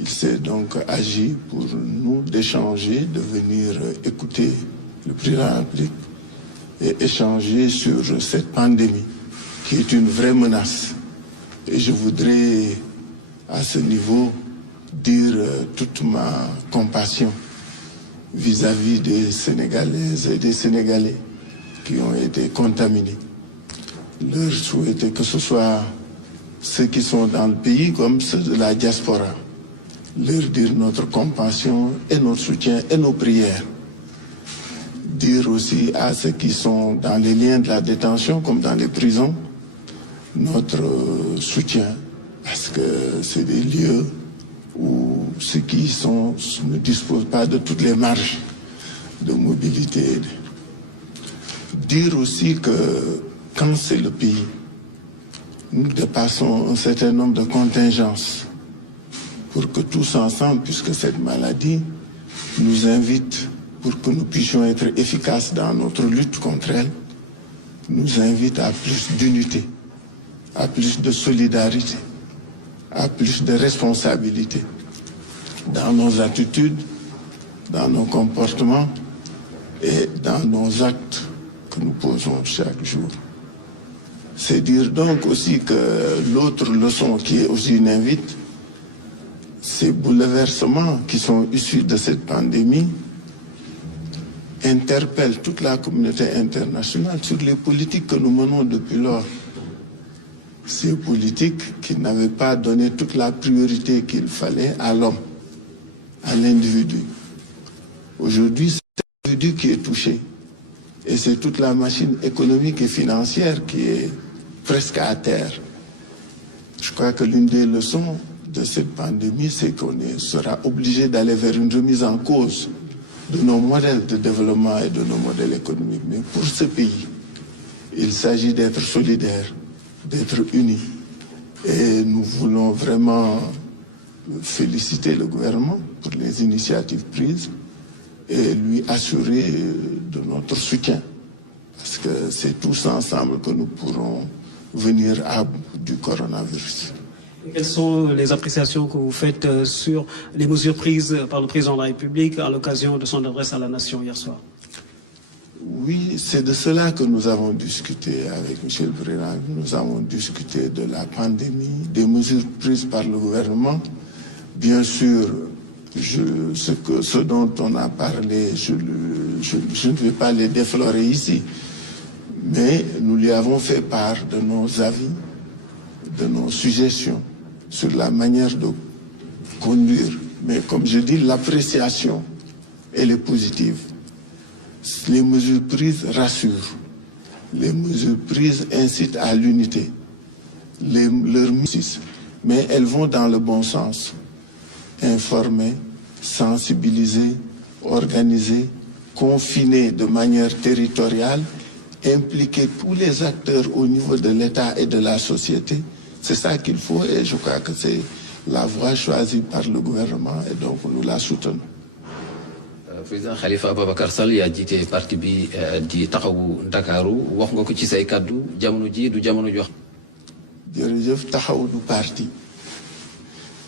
Il s'est donc agi pour nous d'échanger, de venir écouter le président de la République et échanger sur cette pandémie qui est une vraie menace. Et je voudrais à ce niveau dire toute ma compassion vis-à-vis des Sénégalaises et des Sénégalais qui ont été contaminés. Leur souhaiter que ce soit ceux qui sont dans le pays comme ceux de la diaspora. Leur dire notre compassion et notre soutien et nos prières. Dire aussi à ceux qui sont dans les liens de la détention comme dans les prisons notre soutien, parce que c'est des lieux où ceux qui y sont ne disposent pas de toutes les marges de mobilité. Dire aussi que quand c'est le pays, nous dépassons un certain nombre de contingences pour que tous ensemble, puisque cette maladie nous invite, pour que nous puissions être efficaces dans notre lutte contre elle, nous invite à plus d'unité, à plus de solidarité, à plus de responsabilité dans nos attitudes, dans nos comportements et dans nos actes que nous posons chaque jour. C'est dire donc aussi que l'autre leçon qui est aussi une invite, ces bouleversements qui sont issus de cette pandémie interpellent toute la communauté internationale sur les politiques que nous menons depuis lors. Ces politiques qui n'avaient pas donné toute la priorité qu'il fallait à l'homme, à l'individu. Aujourd'hui, c'est l'individu qui est touché. Et c'est toute la machine économique et financière qui est presque à terre. Je crois que l'une des leçons de cette pandémie, c'est qu'on sera obligé d'aller vers une remise en cause de nos modèles de développement et de nos modèles économiques. Mais pour ce pays, il s'agit d'être solidaires, d'être unis. Et nous voulons vraiment féliciter le gouvernement pour les initiatives prises et lui assurer de notre soutien. Parce que c'est tous ensemble que nous pourrons venir à bout du coronavirus. Quelles sont les appréciations que vous faites sur les mesures prises par le président de la République à l'occasion de son adresse à la nation hier soir? Oui, c'est de cela que nous avons discuté avec M. le Président. Nous avons discuté de la pandémie, des mesures prises par le gouvernement. Bien sûr, ce dont on a parlé, je ne vais pas les déflorer ici, mais nous lui avons fait part de nos avis, de nos suggestions sur la manière de conduire. Mais comme je dis, l'appréciation, elle est positive. Les mesures prises rassurent. Les mesures prises incitent à l'unité. Mais elles vont dans le bon sens. Informer, sensibiliser, organiser, confiner de manière territoriale, impliquer tous les acteurs au niveau de l'État et de la société. C'est ça qu'il faut et je crois que c'est la voie choisie par le gouvernement et donc nous la soutenons. Président Khalifa Ababacar Sall yaa jiite parti bi di taxawu Ndakaaru wax nga ko ci say kaddu jamono ji du jamono jox. jërëjëf taxawu du parti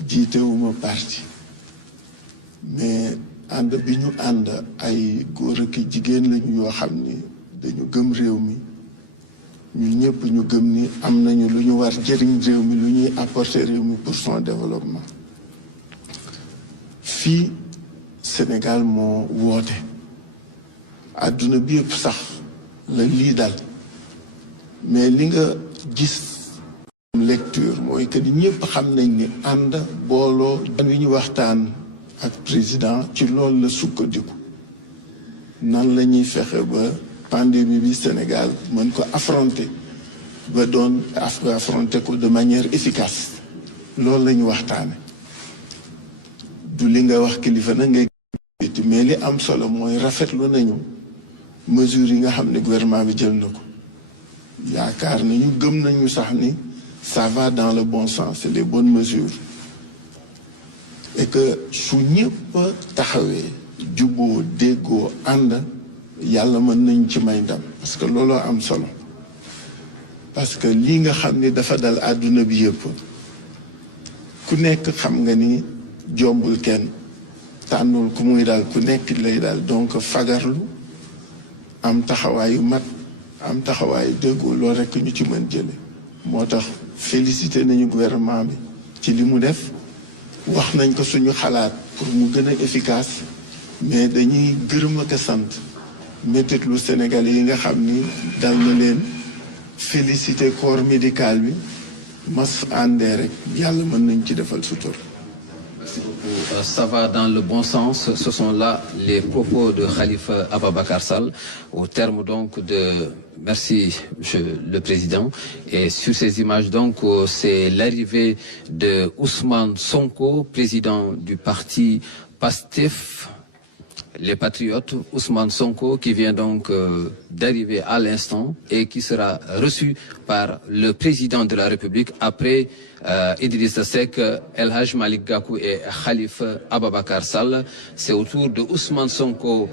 jiitewuma parti mais ànd bi ñu ànd ay góor ak jigéen lañu yoo xam ni dañu gëm réew mi ñun ñëpp ñu gëm ni am nañu lu ñu war jëriñ réew mi lu ñuy apporter réew mi pour son développement. Fii Sénégal moo woote àdduna bi yëpp sax la lii dal mais li nga gis lecture mooy que ni ñëpp xam nañ ni ànd booloo wi ñu waxtaan ak président ci loolu la sukkandiku nan la ñuy fexe ba pandémie bi Sénégal mën ko affronter ba doon affronter ko de manière efficace loolu la ñu waxtaane du li nga wax kilifa na ngay mais li am solo mooy rafetlu nañu mesures yi nga xam ne gouvernement bi jël na ko yaakaar nañu gëm nañu sax ni ça va dans le bon sens c'est les bonnes mesures et que su ñëpp taxawee juboo déggoo ànd yàlla mën nañ ci may ndam parce que looloo am solo parce que lii nga xam ni dafa dal àdduna bi yëpp ku nekk xam nga ni jombul kenn tànnul ku muy daal ku nekk lay daal donc fagarlu am taxawaayu mat am taxawaayu dëggu loolu rekk ñu ci mën jële moo tax félicité nañu gouvernement bi ci li mu def wax nañ ko suñu xalaat pour mu gën a efficace mais dañuy gërëm ak a sant métit lu Sénégal yi nga xam ni dal na leen félicité corps médical bi mas àndee rek yàlla mën nañ ci defal sutur. Merci beaucoup. Ça va dans le bon sens. Ce sont là les propos de Khalifa Ababacar Sall au terme donc de... Merci, Monsieur le Président. Et sur ces images, donc, c'est l'arrivée de Ousmane Sonko, président du parti PASTEF, les Patriotes, Ousmane Sonko, qui vient donc d'arriver à l'instant et qui sera reçu par le président de la République après Idrissa Seck, El Hadj Malick Gakou et Khalifa Ababacar Sall. C'est au tour de Ousmane Sonko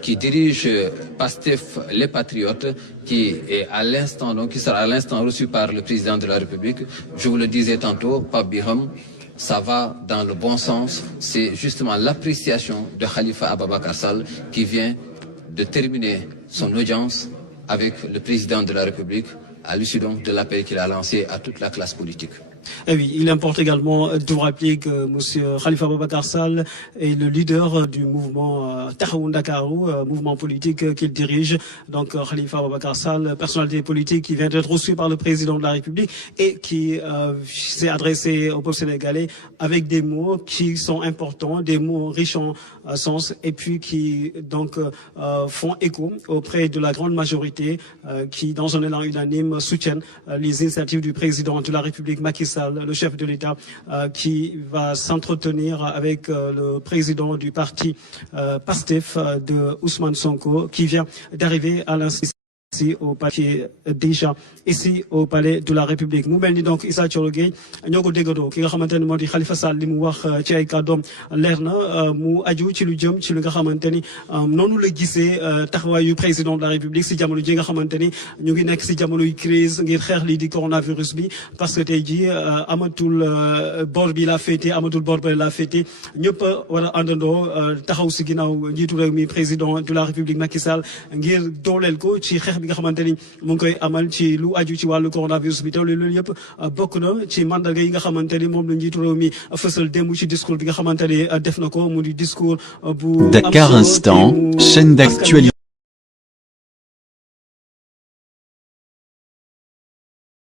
qui dirige PASTEF, les Patriotes, qui est à l'instant, donc qui sera à l'instant reçu par le président de la République. Je vous le disais tantôt, Pape Birame, ça va dans le bon sens. C'est justement l'appréciation de Khalifa Ababacar Sall qui vient de terminer son audience avec le président de la République à l'issue donc de l'appel qu'il a lancé à toute la classe politique. Et oui, il importe également de vous rappeler que M. Khalifa Ababacar Sall est le leader du mouvement Taxawu Ndakaaru, mouvement politique qu'il dirige. Donc Khalifa Ababacar Sall, personnalité politique qui vient d'être reçu par le président de la République et qui s'est adressé au peuple sénégalais avec des mots qui sont importants, des mots riches en sens et puis qui donc font écho auprès de la grande majorité qui, dans un élan unanime, soutiennent les initiatives du président de la République, Macky Sall, le chef de l'État, qui va s'entretenir avec le président du parti PASTEF de Ousmane Sonko, qui vient d'arriver à l'instant ici au palais déjà ici au palais de la République. mu mel ni donc Issa Thioro Gueye ñoo ko déggandoo ki nga xamante ne moo di Khalifa Sall li mu wax ci ay kàddoom leer na mu aju ci lu jëm ci li nga xamante ni noonu la gisee taxawaayu président de la République si jamono ji nga xamante ni ñu ngi nekk si jamonoy crise ngir xeex lii di coronavirus bi parce que tey jii amatul bor bi la féete amatul bor ba la féete ñëpp war a àndandoo taxaw si ginnaaw njiitu réew mi président de la République Macky Sall ngir dooleel ko ci xeex bi nga xamante ni mu ngi koy amal ci lu aju ci wàllu coronavirus bi te loolu yëpp bokk na ci mandarga yi nga xamante ni moom la njiitu réew mi fësal démb ci discours bi nga xamante ni def na ko mu di discours bu Dakar Instant, chaîne d'actualité.